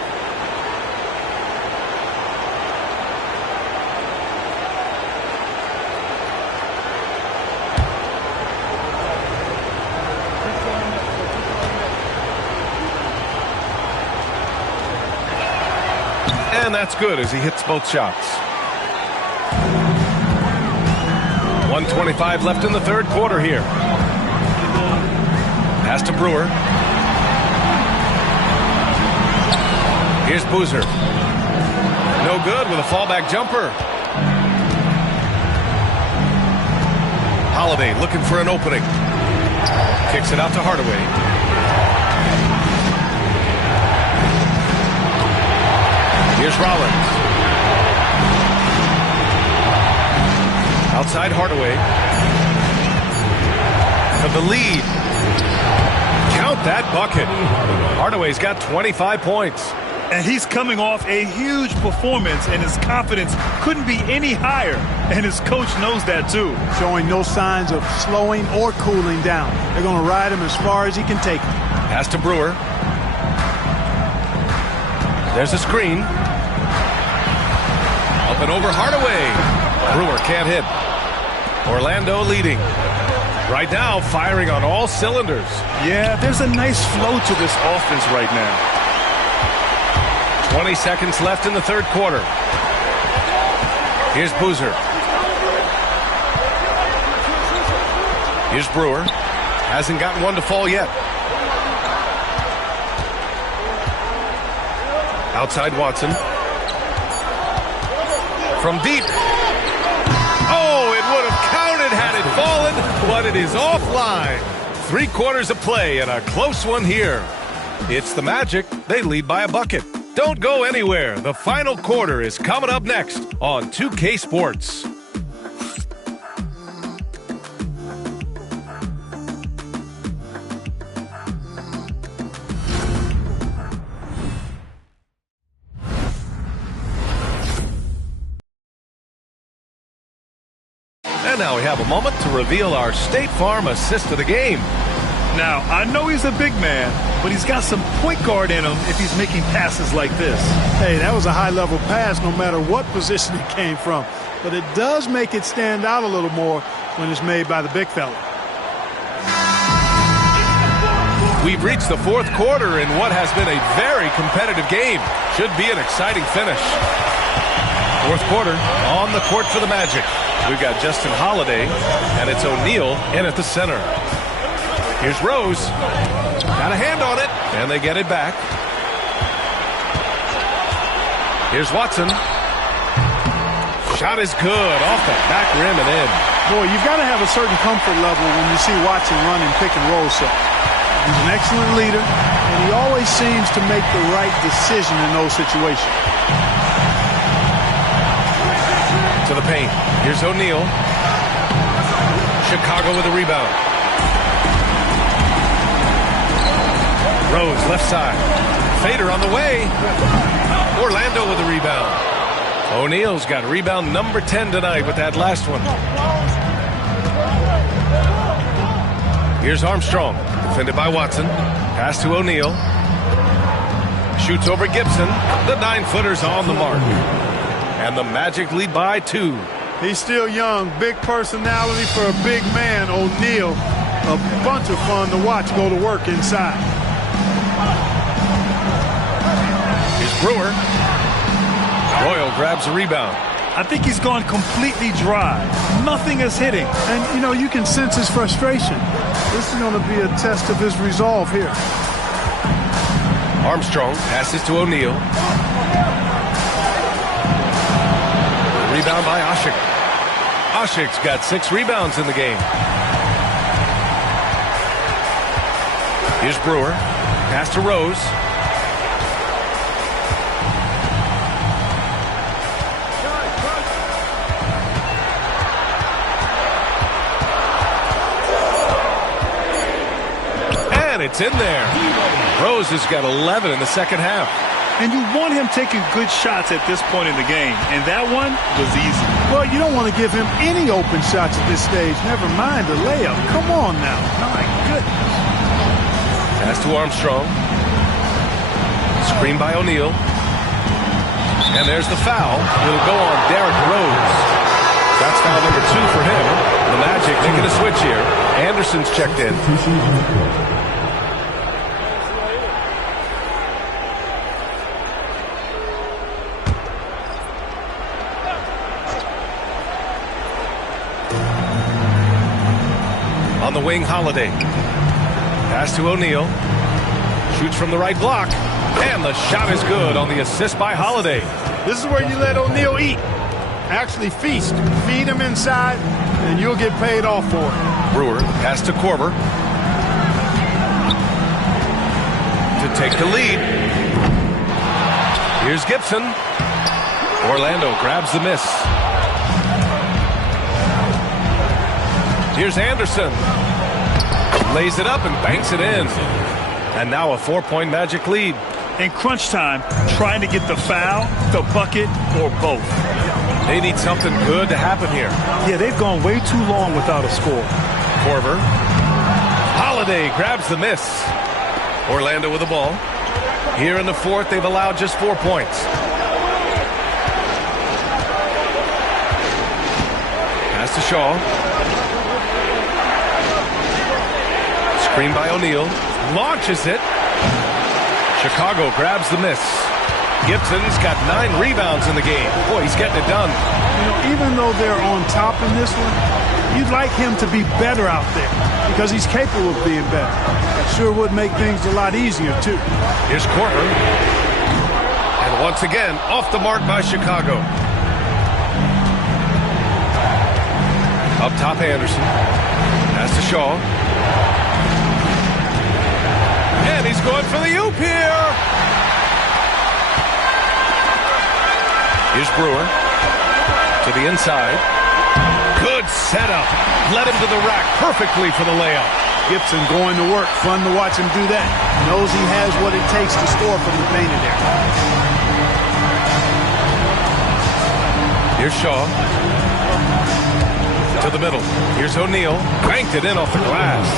And that's good as he hits both shots. 1:25 left in the third quarter here. Pass to Brewer. Here's Boozer. No good with a fallback jumper. Holiday looking for an opening. Kicks it out to Hardaway. Here's Rollins. Outside Hardaway. For the lead. Count that bucket. Hardaway's got 25 points. And he's coming off a huge performance, and his confidence couldn't be any higher. And his coach knows that, too. Showing no signs of slowing or cooling down. They're going to ride him as far as he can take him. Pass to Brewer. There's a screen. Up and over Hardaway. Brewer can't hit. Orlando leading. Right now, firing on all cylinders. Yeah, there's a nice flow to this offense right now. 20 seconds left in the third quarter. Here's Boozer. Here's Brewer. Hasn't gotten one to fall yet. Outside Watson. From deep. Oh, it would have counted had it fallen, but it is offline. 3 quarters of play and a close one here. It's the Magic. They lead by a bucket. Don't go anywhere. The final quarter is coming up next on 2K Sports. And now we have a moment to reveal our State Farm assist of the game. Now, I know he's a big man, but he's got some point guard in him if he's making passes like this. Hey, that was a high-level pass no matter what position it came from. But it does make it stand out a little more when it's made by the big fella. We've reached the fourth quarter in what has been a very competitive game. Should be an exciting finish. Fourth quarter on the court for the Magic. We've got Justin Holiday, and it's O'Neal in at the center. Here's Rose. Got a hand on it, and they get it back. Here's Watson. Shot is good off the back rim and in. Boy, you've got to have a certain comfort level when you see Watson running pick and roll set. He's an excellent leader, and he always seems to make the right decision in those situations. To the paint. Here's O'Neal. Chicago with a rebound. Rose left side. Fader on the way. Orlando with a rebound. O'Neal's got rebound number 10 tonight with that last one. Here's Armstrong. Defended by Watson. Pass to O'Neal. Shoots over Gibson. The 9-footer's on the mark. And the Magic lead by 2. He's still young. Big personality for a big man, O'Neal. A bunch of fun to watch go to work inside. Here's Brewer. Royal grabs a rebound. I think he's gone completely dry. Nothing is hitting. And, you know, you can sense his frustration. This is going to be a test of his resolve here. Armstrong passes to O'Neal. Rebound by Ashik. Ashik's got 6 rebounds in the game. Here's Brewer. Pass to Rose. And it's in there. Rose has got 11 in the second half. And you want him taking good shots at this point in the game. And that one was easy. Well, you don't want to give him any open shots at this stage. Never mind the layup. Come on now. My goodness. Pass to Armstrong. Screen by O'Neal. And there's the foul. It'll go on Derrick Rose. That's foul number 2 for him. The Magic making a switch here. Anderson's checked in. On the wing, Holiday. Pass to O'Neal. Shoots from the right block. And the shot is good on the assist by Holiday. This is where you let O'Neal eat. Actually feast. Feed him inside, and you'll get paid off for it. Brewer, pass to Korver. To take the lead. Here's Gibson. Orlando grabs the miss. Here's Anderson. Lays it up and banks it in. And now a 4-point Magic lead. In crunch time, trying to get the foul, the bucket, or both. They need something good to happen here. Yeah, they've gone way too long without a score. Korver. Holiday grabs the miss. Orlando with the ball. Here in the fourth, they've allowed just 4 points. Pass to Shaw. Screen by O'Neal. Launches it. Chicago grabs the miss. Gibson's got 9 rebounds in the game. Boy, he's getting it done. You know, even though they're on top in this one, you'd like him to be better out there because he's capable of being better. That sure would make things a lot easier, too. Here's Korver. And once again, off the mark by Chicago. Up top, Anderson. Pass to Shaw. And he's going for the oop here. Here's Brewer. To the inside. Good setup. Led him to the rack perfectly for the layup. Gibson going to work. Fun to watch him do that. Knows he has what it takes to score from the painted area. Here's Shaw. To the middle. Here's O'Neal. Banked it in off the glass.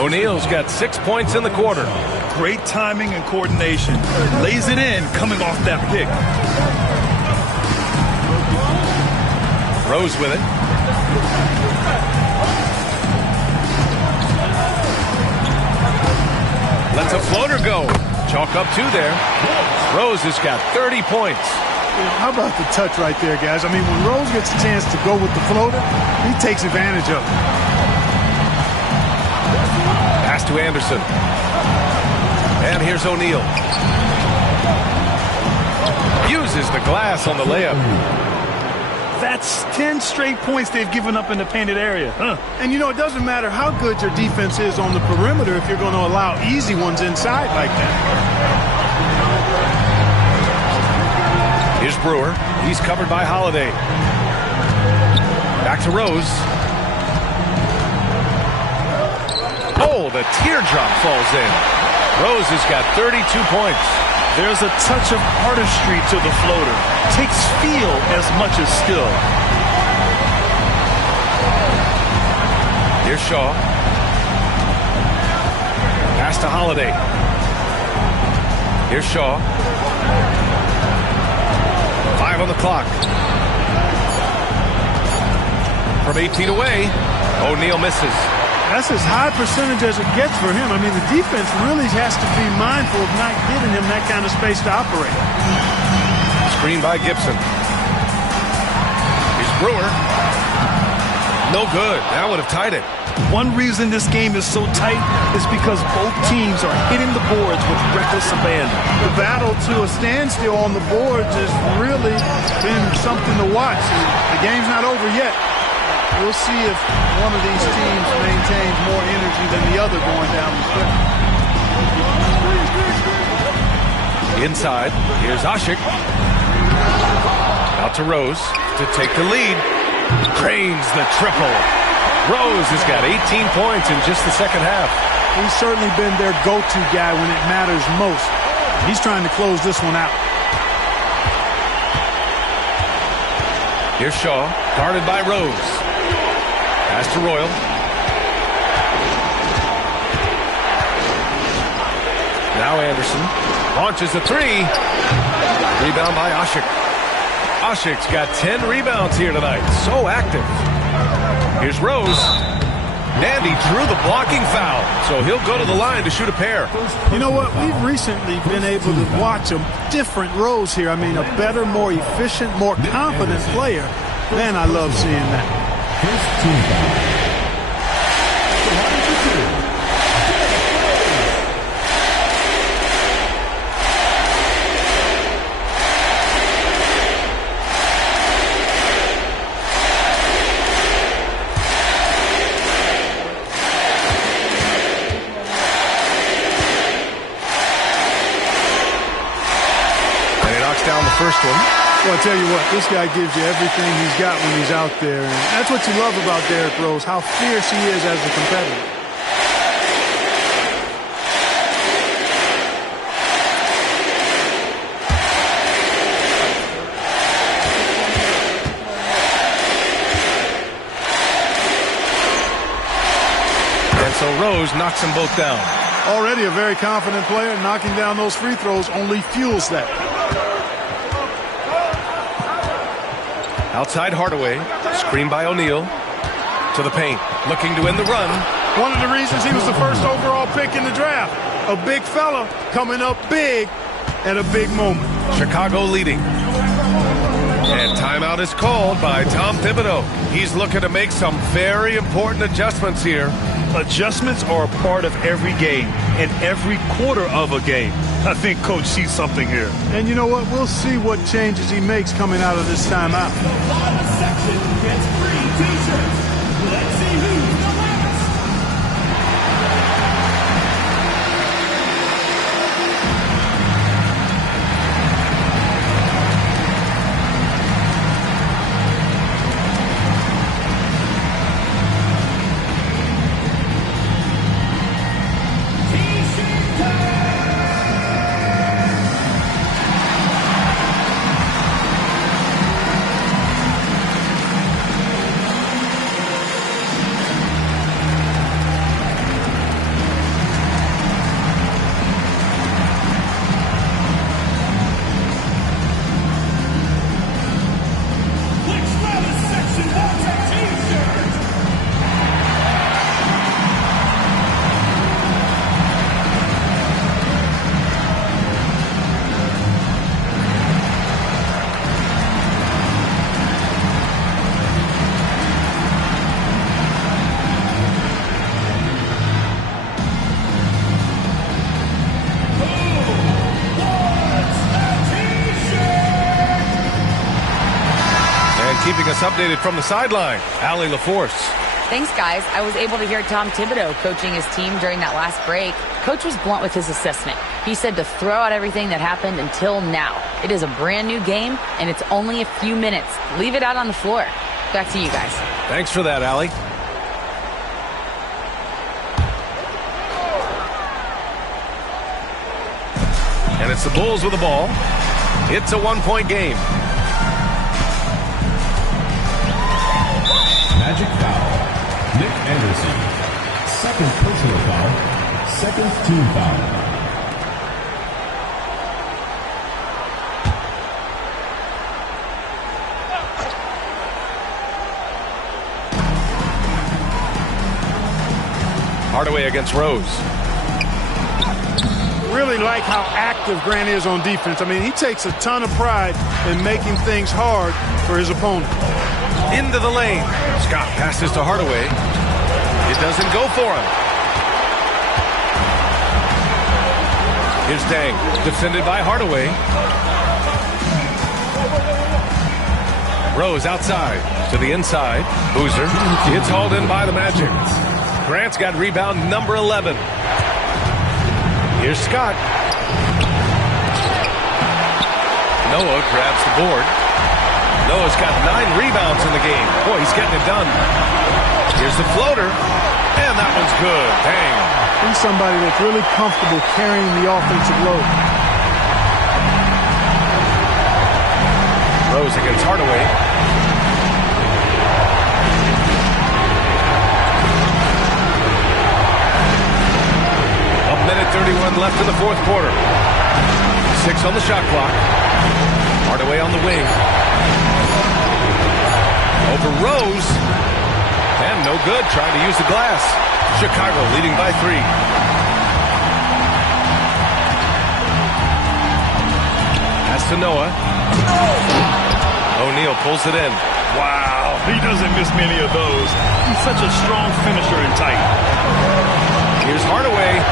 O'Neal's got 6 points in the quarter. Great timing and coordination. Lays it in coming off that pick. Rose with it. Lets a floater go. Chalk up 2 there. Rose has got 30 points. How about the touch right there, guys? I mean, when Rose gets a chance to go with the floater, he takes advantage of it. Pass to Anderson. And here's O'Neal. Uses the glass on the layup. That's 10 straight points they've given up in the painted area. And, you know, it doesn't matter how good your defense is on the perimeter if you're going to allow easy ones inside like that. Here's Brewer. He's covered by Holiday. Back to Rose. Oh, the teardrop falls in. Rose has got 32 points. There's a touch of artistry to the floater. Takes feel as much as skill. Here's Shaw. Pass to Holiday. Here's Shaw. 5 on the clock. From 8 feet away, O'Neal misses. That's as high percentage as it gets for him. I mean, the defense really has to be mindful of not giving him that kind of space to operate. Screen by Gibson. Here's Brewer. No good. That would have tied it. One reason this game is so tight is because both teams are hitting the boards with reckless abandon. The battle to a standstill on the boards has really been something to watch. The game's not over yet. We'll see if one of these teams maintains more energy than the other going down the stretch. Inside, here's Ashik. Out to Rose to take the lead. Cranes the triple. Rose has got 18 points in just the second half. He's certainly been their go-to guy when it matters most. He's trying to close this one out. Here's Shaw, guarded by Rose. Pass to Royal. Now Anderson launches a three. Rebound by Ashik. Ashik's got 10 rebounds here tonight. So active. Here's Rose. And he drew the blocking foul, so he'll go to the line to shoot a pair. You know what? We've recently been able to watch a different Rose here. I mean, a better, more efficient, more confident player. Man, I love seeing that. Down the first one. Well, I tell you what, this guy gives you everything he's got when he's out there. And that's what you love about Derrick Rose, how fierce he is as a competitor. And so Rose knocks them both down. Already a very confident player. Knocking down those free throws only fuels that. Outside Hardaway, screened by O'Neal, to the paint, looking to end the run. One of the reasons he was the first overall pick in the draft. A big fella coming up big at a big moment. Chicago leading. And timeout is called by Tom Thibodeau. He's looking to make some very important adjustments here. Adjustments are a part of every game and every quarter of a game. I think Coach sees something here. And you know what? We'll see what changes he makes coming out of this timeout. The bottom section gets free t-shirts. Let's see who's the last. us updated from the sideline. Allie LaForce. Thanks, guys. I was able to hear Tom Thibodeau coaching his team during that last break. Coach was blunt with his assessment. He said to throw out everything that happened until now. It is a brand new game, and it's only a few minutes. Leave it out on the floor. Back to you guys. Thanks for that, Allie. And it's the Bulls with the ball. It's a one-point game. Magic foul. Nick Anderson. Second personal foul. Second team foul. Hardaway against Rose. Really like how active Grant is on defense. I mean, he takes a ton of pride in making things hard for his opponent. Into the lane. Scott passes to Hardaway. It doesn't go for him. Here's Dang, defended by Hardaway. Rose outside to the inside. Boozer. It's hauled in by the Magic. Grant's got rebound number 11. Here's Scott. Noah grabs the board. Noah's got 9 rebounds in the game. Boy, he's getting it done. Here's the floater. And that one's good. Dang. He's somebody that's really comfortable carrying the offensive load. Rose against Hardaway. Minute 31 left in the fourth quarter. 6 on the shot clock. Hardaway on the wing. Over Rose. And no good, trying to use the glass. Chicago leading by 3. Pass to Noah. O'Neal pulls it in. Wow, he doesn't miss many of those. He's such a strong finisher and tight. Here's Hardaway.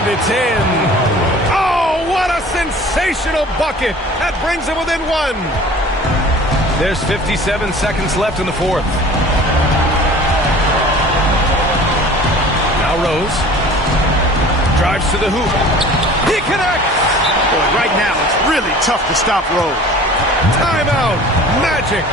And it's in. Oh, what a sensational bucket. That brings him within 1. There's 57 seconds left in the fourth. Now Rose. Drives to the hoop. He connects. Boy, right now it's really tough to stop Rose. Timeout. Magic.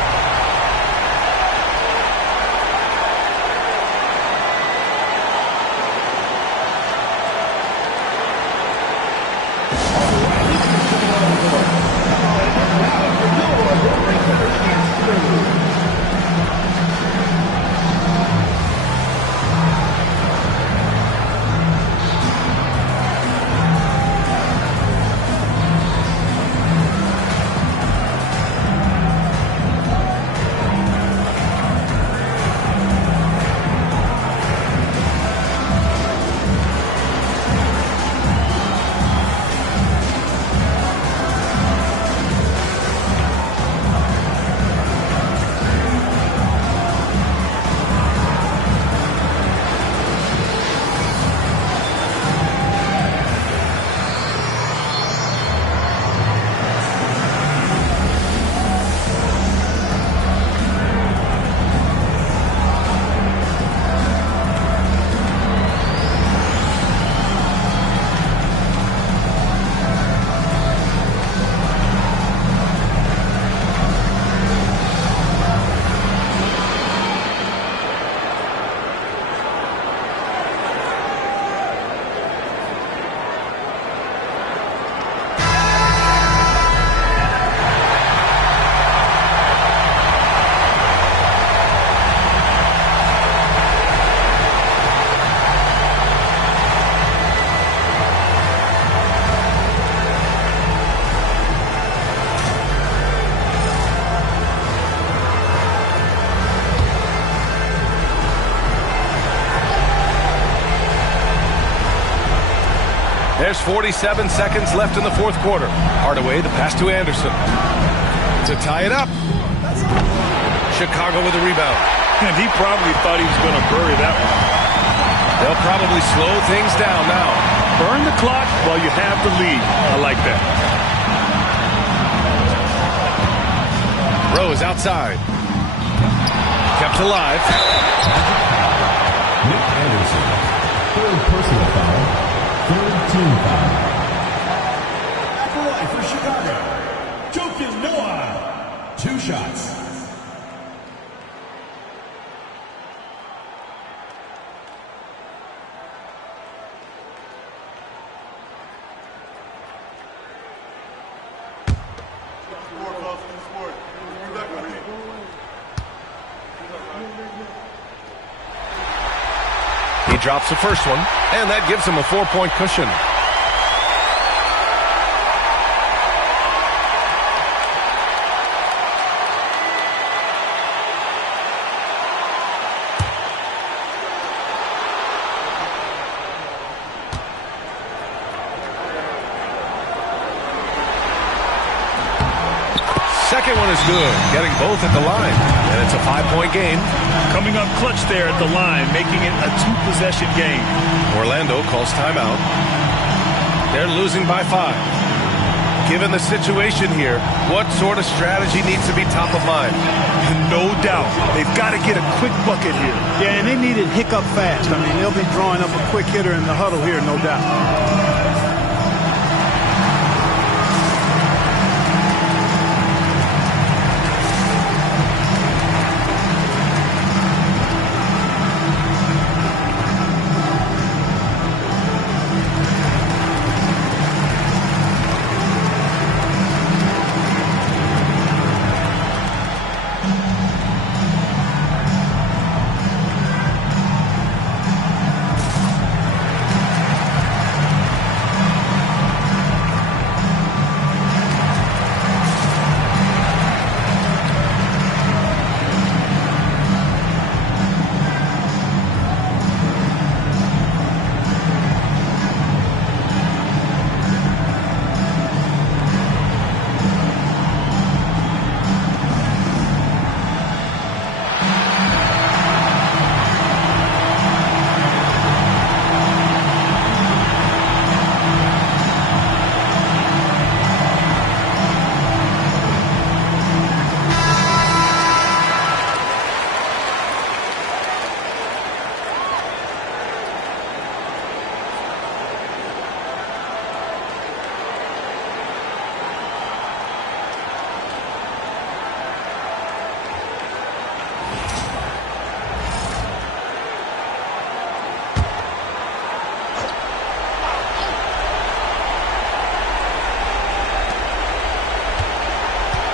There's 47 seconds left in the fourth quarter. Hardaway, the pass to Anderson. To tie it up. Chicago with a rebound. And he probably thought he was going to bury that one. They'll probably slow things down now. Burn the clock while you have the lead. I like that. Throw is outside. Kept alive. Nick Anderson, third personal foul, third team foul. Back away for Chicago. Joakim Noah, 2 shots. He drops the first one, and that gives him a 4-point cushion. Second one is good, getting both at the line, and it's a 5-point game. Coming up clutch there at the line, making it a 2-possession game. Orlando calls timeout. They're losing by 5. Given the situation here, what sort of strategy needs to be top of mind? No doubt. They've got to get a quick bucket here. Yeah, and they need it hiccup fast. I mean, they'll be drawing up a quick hitter in the huddle here, no doubt.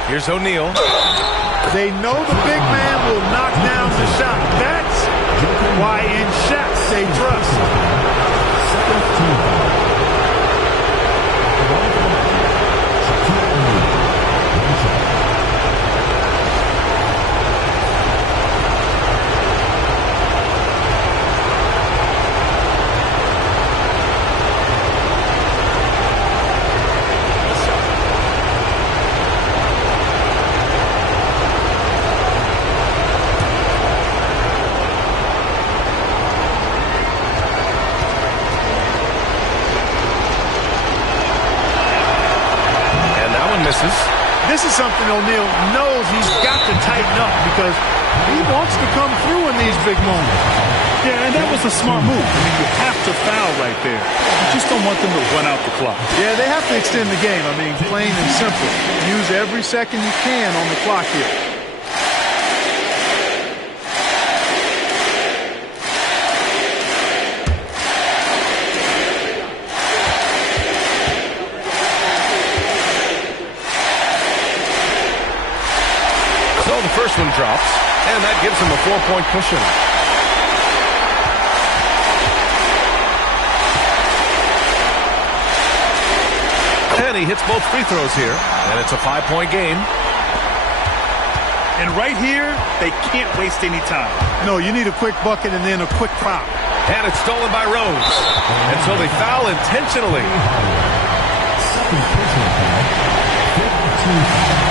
Here's O'Neal. They know the big man will knock down the shot. That's why in shots they trust. This is something O'Neal knows he's got to tighten up because he wants to come through in these big moments. Yeah, and that was a smart move. I mean, you have to foul right there. You just don't want them to run out the clock. Yeah, they have to extend the game. I mean, plain and simple. Use every second you can on the clock here. First one drops, and that gives him a 4-point cushion. And he hits both free throws here, and it's a 5-point game. And right here, they can't waste any time. No, you need a quick bucket and then a quick foul. And it's stolen by Rose. And so they foul intentionally. Second personal foul, 15 foul.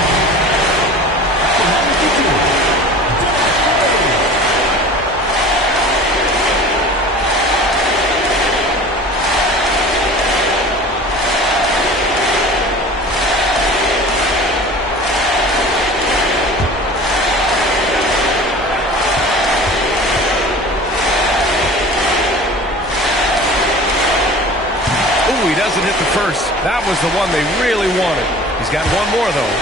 doesn't hit the first. That was the one they really wanted. He's got one more, though.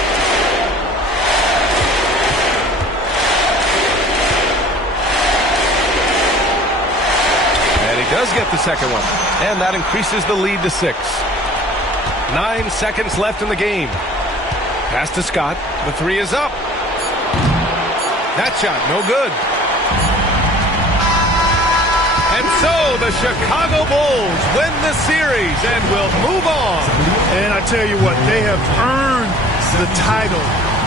And he does get the second one. And that increases the lead to 6. 9 seconds left in the game. Pass to Scott. The 3 is up. That shot, no good. And so the Chicago Bulls win the series and will move on. And I tell you what, they have earned the title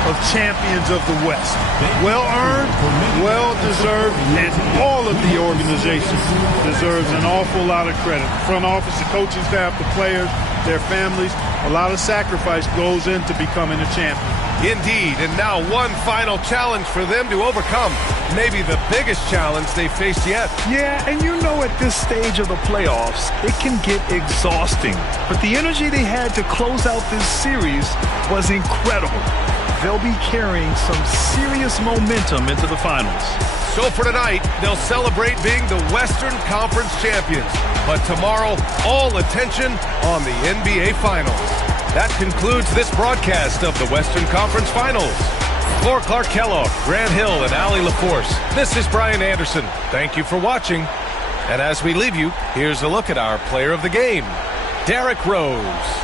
of champions of the West. Well earned, well deserved, and all of the organization deserves an awful lot of credit. The front office, the coaching staff, the players, their families, a lot of sacrifice goes into becoming a champion. Indeed, and now one final challenge for them to overcome. Maybe the biggest challenge they faced yet. Yeah, and you know at this stage of the playoffs, it can get exhausting. But the energy they had to close out this series was incredible. They'll be carrying some serious momentum into the finals. So for tonight, they'll celebrate being the Western Conference champions. But tomorrow, all attention on the NBA Finals. That concludes this broadcast of the Western Conference Finals. For Clark Kellogg, Grant Hill, and Allie LaForce, this is Brian Anderson. Thank you for watching. And as we leave you, here's a look at our player of the game, Derrick Rose.